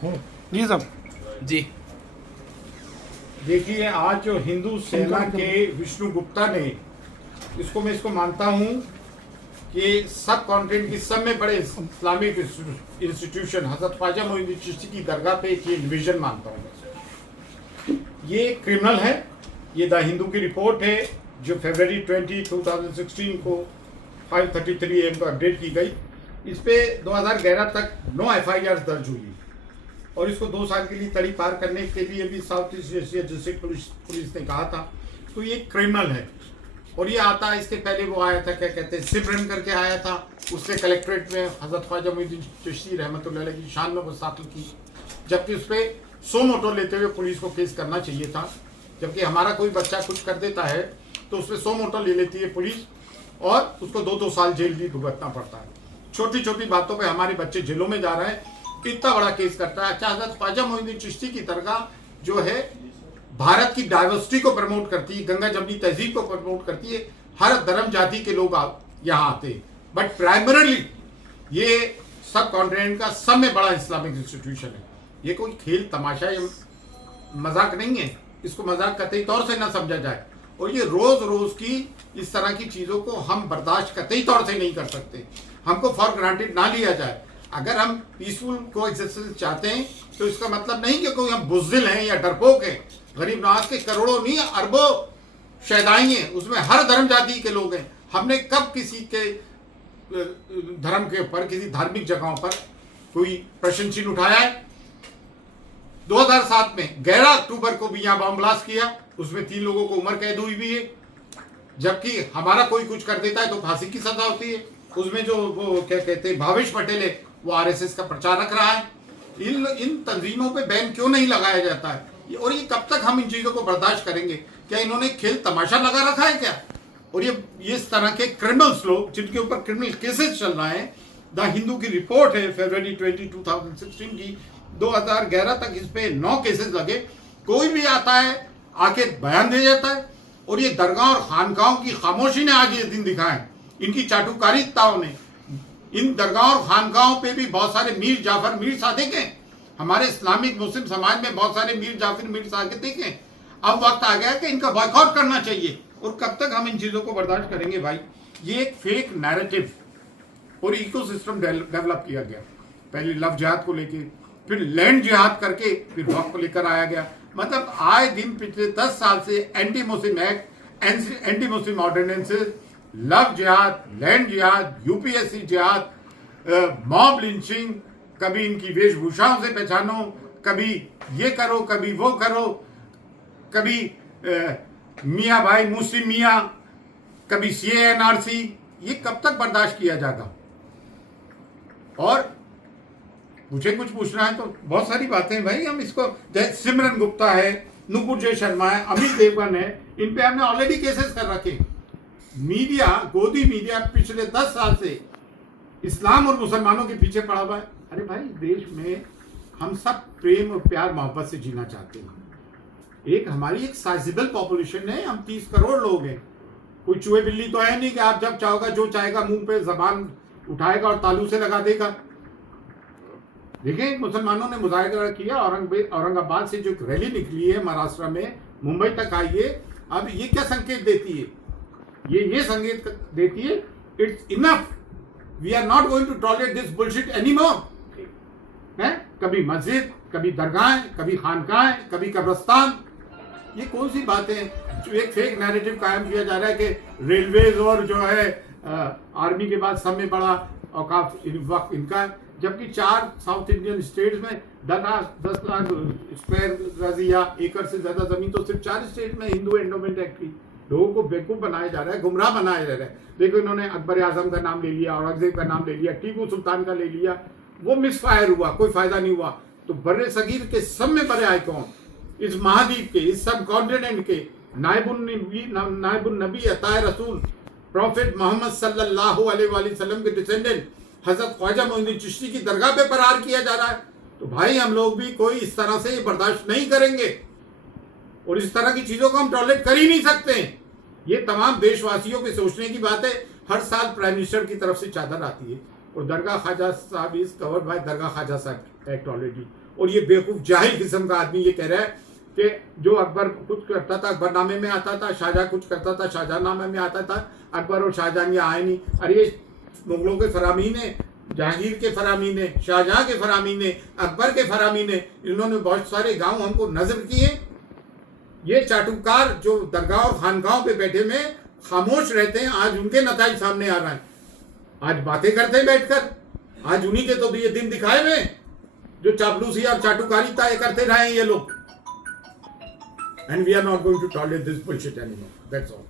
जी साहब। जी देखिए, आज जो हिंदू सेना के विष्णु गुप्ता ने मैं इसको मानता हूँ कि सब कॉन्टिनेंट की सब में बड़े इस्लामिक इंस्टीट्यूशन हजरत ख्वाजा मोइनुद्दीन चिश्ती की दरगाह पे एक डिवीजन मानता हूँ। ये क्रिमिनल है। ये द हिंदू की रिपोर्ट है जो फरवरी 20, 2016 को 5:33 AM को अपडेट की गई। इस पे 2011 तक 9 FIR दर्ज हुई और इसको 2 साल के लिए तड़ी पार करने के लिए भी south east Asia district police ने कहा था। तो ये क्रिमिनल है और ये आता है। इसके पहले वो आया था, क्या कहते हैं, सिमरन करके आया था। उसने कलेक्ट्रेट में हजरत ख्वाजा मोइनुद्दीन चिश्ती रहमतुल्लाह अलैह की शान में गुस्ताखी की, जबकि उस पर 100 मोटो लेते हुए पुलिस को केस करना चाहिए था। जबकि हमारा कोई बच्चा कुछ कर देता है तो उसमें 100 मोटो ले लेती है पुलिस और उसको 2-2 साल जेल भी भुगतना पड़ता है। छोटी छोटी बातों पर हमारे बच्चे जेलों में जा रहे हैं, इतना बड़ा केस करता है। अच्छा, हजरत ख्वाजा मोइनुद्दीन चिश्ती की दरगाह जो है भारत की डाइवर्सिटी को प्रमोट करती है, गंगा जमनी तहजीब को प्रमोट करती है। हर धर्म जाति के लोग यहाँ आते हैं, बट प्राइमरली ये सब कॉन्टिनेंट का सब में बड़ा इस्लामिक इंस्टीट्यूशन है। ये कोई खेल तमाशा या मजाक नहीं है, इसको मजाक कतई तौर से ना समझा जाए। और ये रोज रोज की इस तरह की चीजों को हम बर्दाश्त कतई तौर से नहीं कर सकते। हमको फॉर ग्रांटेड ना लिया जाए। अगर हम पीसफुल को एग्जिस्टेंस चाहते हैं तो इसका मतलब नहीं कि कोई हम बुज़दिल हैं या डरपोक हैं। गरीब नवाज के करोड़ों नहीं अरबों शैदाई हैं, उसमें हर धर्म जाति के लोग हैं। हमने कब किसी के धर्म के ऊपर, किसी धार्मिक जगहों पर कोई प्रश्न चिन्ह उठाया है? 2007 में 11 अक्टूबर को भी यहाँ बम ब्लास्ट किया, उसमें 3 लोगों को उम्र कैद हुई भी है। जबकि हमारा कोई कुछ कर देता है तो फांसी की सजा होती है। उसमें जो वो क्या कहते हैं भावेश पटेल है, वो RSS का प्रचार रख रहा है। इन तंजीमों पे बैन क्यों नहीं लगाया जाता है? और ये कब तक हम इन चीजों को बर्दाश्त करेंगे? क्या इन्होंने खेल तमाशा लगा रखा है क्या? और ये इस तरह के क्रिमिनल्स लोग जिनके ऊपर क्रिमिनल केसेस चल रहे हैं, द हिंदू की रिपोर्ट है फरवरी 20, 2016 की, 2011 तक इस पे 9 केसेस लगे। कोई भी आता है आके बयान दे जाता है। और ये दरगाह और खानकाहों की खामोशी ने आज ये दिन दिखाए, इनकी चाटुकारिताओं ने। इन दरगाह और खानकाहों पे भी बहुत सारे मीर जाफर, मीर सादिक हैं। हमारे इस्लामिक मुस्लिम समाज में बहुत सारे मीर जाफर, मीर सादिक हैं। अब वक्त आ गया कि इनका बॉयकॉट करना चाहिए। और कब तक हम इन चीजों को बर्दाश्त करेंगे भाई? ये एक फेक नैरेटिव और इकोसिस्टम डेवलप किया गया। पहले लव जिहाद को लेके, फिर लैंड जिहाद करके, फिर वक्त को लेकर आया गया। मतलब आए दिन पिछले 10 साल से anti Muslim act, anti Muslim ordinances, love जिहाद, लैंड जिहाद, UPSC जिहाद, मॉब लिंचिंग, कभी इनकी वेशभूषाओं से पहचानो, कभी ये करो, कभी वो करो, कभी मियाँ भाई मुस्लिम मियाँ, कभी CANRC। ये कब तक बर्दाश्त किया जाएगा? और मुझे कुछ पूछना है तो बहुत सारी बातें भाई, हम इसको, जैसे सिमरन गुप्ता है, नुपुर जय शर्मा है, अमित देवगन है, इन पे हमने ऑलरेडी केसेस कर रखे। मीडिया, गोदी मीडिया पिछले 10 साल से इस्लाम और मुसलमानों के पीछे पड़ा हुआ है। अरे भाई, देश में हम सब प्रेम और प्यार मोहब्बत से जीना चाहते हैं। हमारी एक साइजेबल पॉपुलेशन है, हम 30 करोड़ लोग हैं। कोई चूहे बिल्ली तो है नहीं कि आप जब चाहोगा जो चाहेगा मुंह पे जबान उठाएगा और तालू से लगा देगा। देखिए, मुसलमानों ने मुजाहिरा किया, औरंगाबाद से जो रैली निकली है महाराष्ट्र में, मुंबई तक आई है। अब ये क्या संकेत देती है? ये संकेत देती है, it's enough, we are not going to tolerate this bullshit anymore. है कभी मस्जिद, कभी दरगाहें, कभी खानकाहें, कभी कब्रिस्तान। ये कौन सी बातें हैं? जो एक फेक नैरेटिव कायम किया जा रहा है कि रेलवेज और जो है आर्मी के बाद सब में बड़ा औकाफ वक्त इनका है। जबकि 4 साउथ इंडियन स्टेट्स में 10 लाख स्क्वायर या एकड़ से ज्यादा जमीन तो सिर्फ 4 स्टेट में हिंदू एंडोमेंट एक्ट की। लोगों को बेवकूफ बनाया जा रहा है, गुमराह बनाया जा रहा है। देखो, इन्होंने अकबर आजम का नाम ले लिया, औरंगजेब का नाम ले लिया, टीपू सुल्तान का ले लिया, वो मिसफायर हुआ, कोई फायदा नहीं हुआ। तो बर्रे सगीर के सब में बड़े आइकॉन, इस महाद्वीप के, इस सब कॉन्टिनेंट के नायबुन नबी अताए रसूल प्रॉफिट मोहम्मद सल्लल्लाहु अलैहि वसल्लम के डिसेंडेंट हजरत ख्वाजा मोइनुद्दीन चिश्ती की दरगाह पे प्रहार किया जा रहा है। तो भाई, हम लोग भी कोई इस तरह से बर्दाश्त नहीं करेंगे और इस तरह की चीजों को हम टॉलरेट कर ही नहीं सकते। ये तमाम देशवासियों के सोचने की बात है। हर साल प्राइम मिनिस्टर की तरफ से चादर आती है और दरगाह Khwaja Sahab is covered by Dargah Khwaja Sahab act already. और ये बेवकूफ जाहिल किस्म का आदमी ये कह रहा है कि जो अकबर कुछ करता था अकबरनामे में आता था, शाहजहां कुछ करता था शाहजहांनामे में आता था, अकबर और शाहजहां ये आए नहीं। अरे ये मुगलों के फरामीन है, जहांगीर के फरामीन है, शाहजहां के फरामीन है, अकबर के फरामीन है, इन्होंने बहुत सारे गांव हमको नजर किए। ये चाटुकार जो दरगाह और खानगाहों पे बैठे में खामोश रहते हैं, आज उनके नताइज सामने आ रहे हैं, आज बातें करते हैं बैठकर, आज उन्हीं के तो भी ये दिन दिखाए हुए जो चापलूसी और चाटुकारी तय करते रहे ये लोग। And we are not going to tolerate this bullshit anymore, that's all.